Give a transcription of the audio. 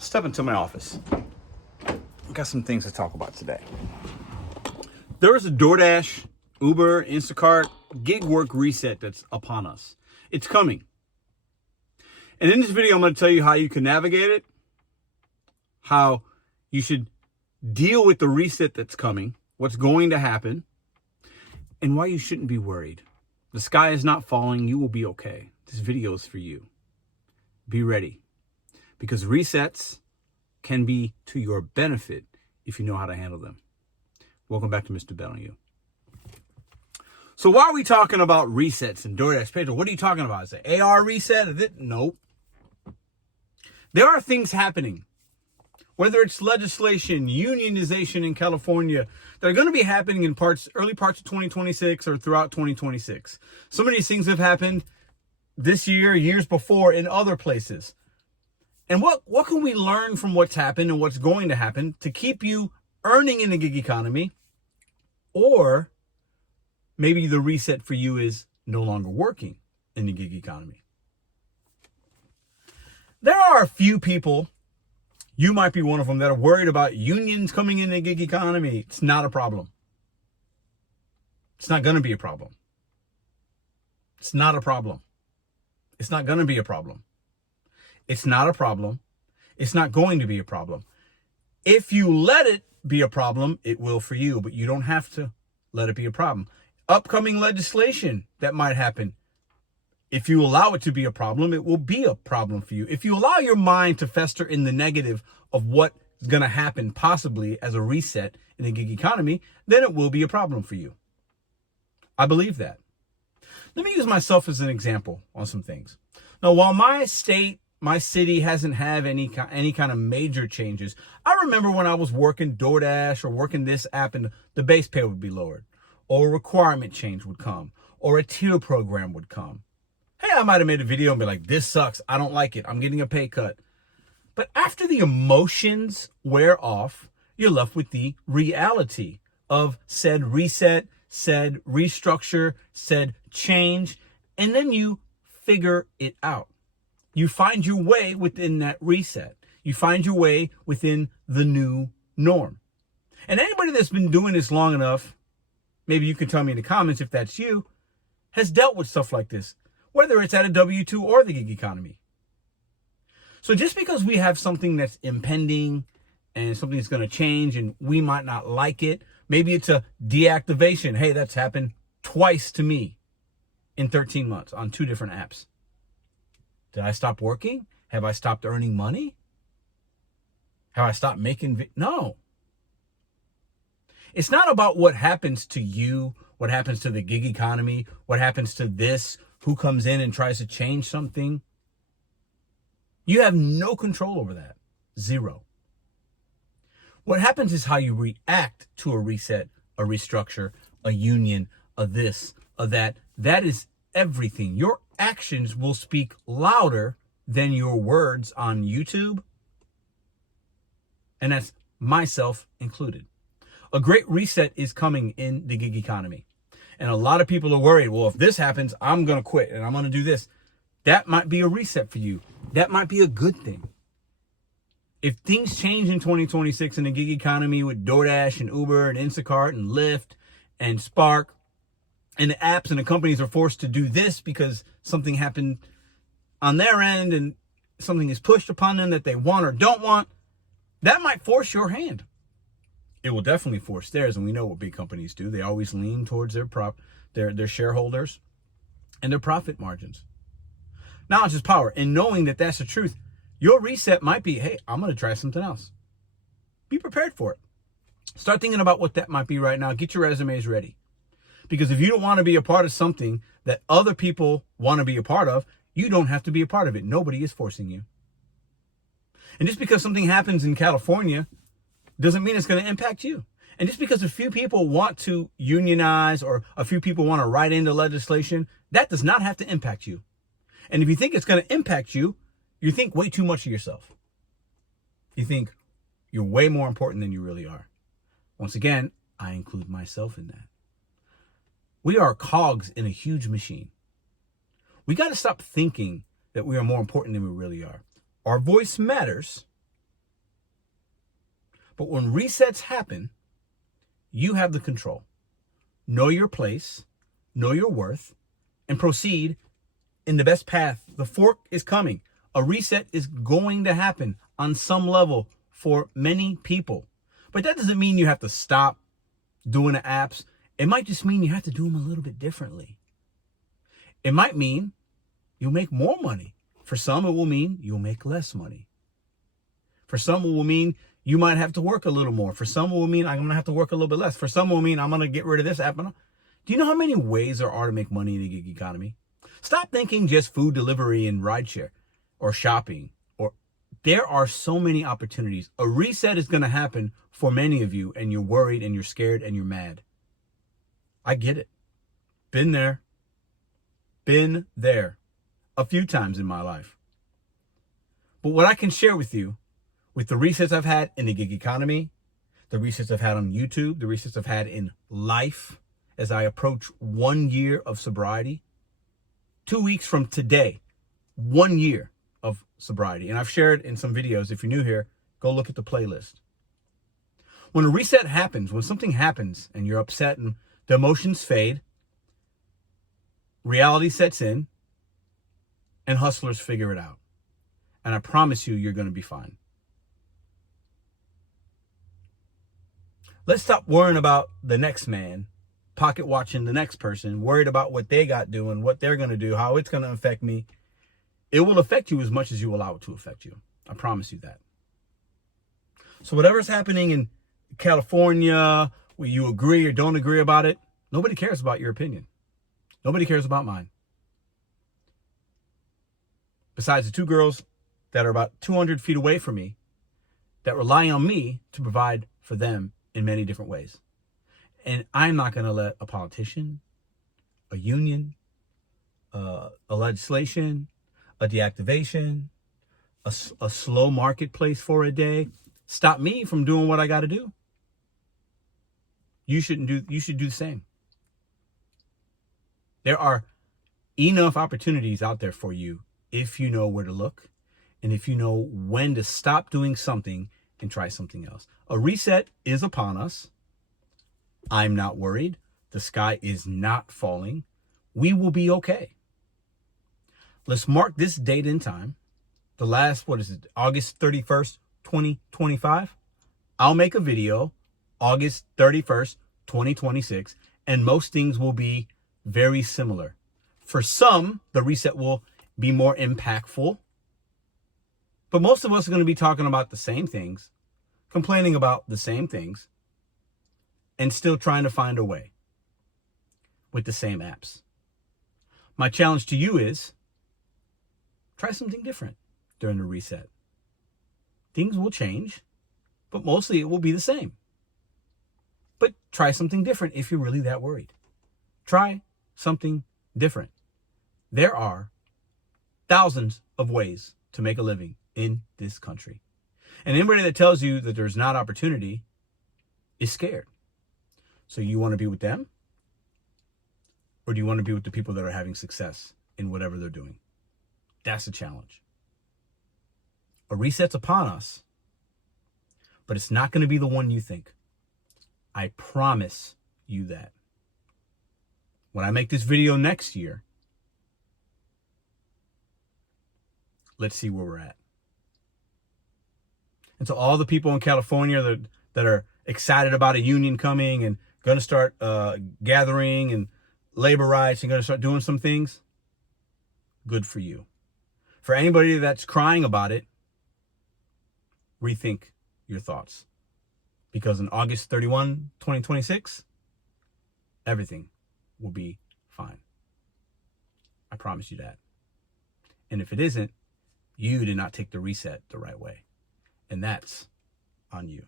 Step into my office. I've got some things to talk about today. There is a DoorDash, Uber, Instacart, gig work reset that's upon us. It's coming. And in this video, I'm going to tell you how you can navigate it, how you should deal with the reset that's coming, what's going to happen, and why you shouldn't be worried. The sky is not falling. You will be okay. This video is for you. Be ready, because resets can be to your benefit if you know how to handle them. Welcome back to Mr.BetonYou. So why are we talking about resets and DoorDash? Pedro, what are you talking about? Is it AR reset? Is it? Nope. There are things happening, whether it's legislation, unionization in California, that are going to be happening in early parts of 2026 or throughout 2026. Some of these things have happened this year, years before in other places. And what can we learn from what's happened and what's going to happen to keep you earning in the gig economy? Or maybe the reset for you is no longer working in the gig economy. There are a few people, you might be one of them, that are worried about unions coming in the gig economy. It's not a problem. It's not going to be a problem. It's not a problem. It's not going to be a problem. It's not a problem. It's not going to be a problem. If you let it be a problem, it will for you, but you don't have to let it be a problem. Upcoming legislation that might happen, if you allow it to be a problem, it will be a problem for you. If you allow your mind to fester in the negative of what's going to happen possibly as a reset in the gig economy, then it will be a problem for you. I believe that. Let me use myself as an example on some things. Now, while my state, my city hasn't had any kind of major changes, I remember when I was working DoorDash or working this app and the base pay would be lowered, or a requirement change would come, or a tier program would come. Hey, I might have made a video and be like, this sucks. I don't like it. I'm getting a pay cut. But after the emotions wear off, you're left with the reality of said reset, said restructure, said change, and then you figure it out. You find your way within that reset. You find your way within the new norm. And anybody that's been doing this long enough, maybe you can tell me in the comments if that's you, has dealt with stuff like this, whether it's at a W-2 or the gig economy. So just because we have something that's impending and something that's going to change and we might not like it, maybe it's a deactivation. Hey, that's happened twice to me in 13 months on 2 different apps. Did I stop working? Have I stopped earning money? Have I stopped making? No. It's not about what happens to you, what happens to the gig economy, what happens to this, who comes in and tries to change something. You have no control over that. Zero. What happens is how you react to a reset, a restructure, a union, a this, a that. That is everything. Your actions will speak louder than your words on YouTube. And that's myself included. A great reset is coming in the gig economy. And a lot of people are worried, well, if this happens, I'm going to quit and I'm going to do this. That might be a reset for you. That might be a good thing. If things change in 2026 in the gig economy with DoorDash and Uber and Instacart and Lyft and Spark, and the apps and the companies are forced to do this because something happened on their end and something is pushed upon them that they want or don't want, that might force your hand. It will definitely force theirs, and we know what big companies do. They always lean towards their shareholders and their profit margins. Knowledge is power, and knowing that that's the truth, your reset might be, hey, I'm going to try something else. Be prepared for it. Start thinking about what that might be right now. Get your resumes ready. Because if you don't want to be a part of something that other people want to be a part of, you don't have to be a part of it. Nobody is forcing you. And just because something happens in California doesn't mean it's going to impact you. And just because a few people want to unionize or a few people want to write into legislation, that does not have to impact you. And if you think it's going to impact you, you think way too much of yourself. You think you're way more important than you really are. Once again, I include myself in that. We are cogs in a huge machine. We got to stop thinking that we are more important than we really are. Our voice matters, But when resets happen, you have the control. Know your place, know your worth, and proceed in the best path. The fork is coming. A reset is going to happen on some level for many people. But that doesn't mean you have to stop doing the apps. It might just mean you have to do them a little bit differently. It might mean you'll make more money. For some, it will mean you'll make less money. For some, it will mean you might have to work a little more. For some, it will mean I'm going to have to work a little bit less. For some, it will mean I'm going to get rid of this app. Do you know how many ways there are to make money in the gig economy? Stop thinking just food delivery and rideshare or shopping. There are so many opportunities. A reset is going to happen for many of you, and you're worried and you're scared and you're mad. I get it. Been there. Been there a few times in my life. But what I can share with you, with the resets I've had in the gig economy, the resets I've had on YouTube, the resets I've had in life as I approach 1 year of sobriety, 2 weeks from today, 1 year of sobriety. And I've shared in some videos. If you're new here, go look at the playlist. When a reset happens, when something happens and you're upset and the emotions fade, reality sets in and hustlers figure it out. And I promise you, you're going to be fine. Let's stop worrying about the next man, pocket watching the next person, worried about what they got doing, what they're going to do, how it's going to affect me. It will affect you as much as you allow it to affect you. I promise you that. So whatever's happening in California, where you agree or don't agree about it, nobody cares about your opinion. Nobody cares about mine. Besides the two girls that are about 200 feet away from me, that rely on me to provide for them in many different ways. And I'm not going to let a politician, a union, a legislation, a deactivation, a slow marketplace for a day stop me from doing what I got to do. You should do the same. There are enough opportunities out there for you if you know where to look and if you know when to stop doing something and try something else. A reset is upon us. I'm not worried. The sky is not falling. We will be okay. Let's mark this date in time. The last, August 31st, 2025. I'll make a video August 31st, 2026, and most things will be very similar. For some, the reset will be more impactful, but most of us are going to be talking about the same things, complaining about the same things, and still trying to find a way with the same apps. My challenge to you is try something different during the reset. Things will change, but mostly it will be the same. But try something different if you're really that worried. Try something different. There are thousands of ways to make a living in this country. And anybody that tells you that there's not opportunity is scared. So you want to be with them? Or do you want to be with the people that are having success in whatever they're doing? That's the challenge. A reset's upon us, but it's not going to be the one you think. I promise you that. When I make this video next year, let's see where we're at. And so all the people in California that are excited about a union coming and going to start gathering and labor rights and going to start doing some things, good for you. For anybody that's crying about it, rethink your thoughts. Because on August 31, 2026, everything will be fine. I promise you that. And if it isn't, you did not take the reset the right way. And that's on you.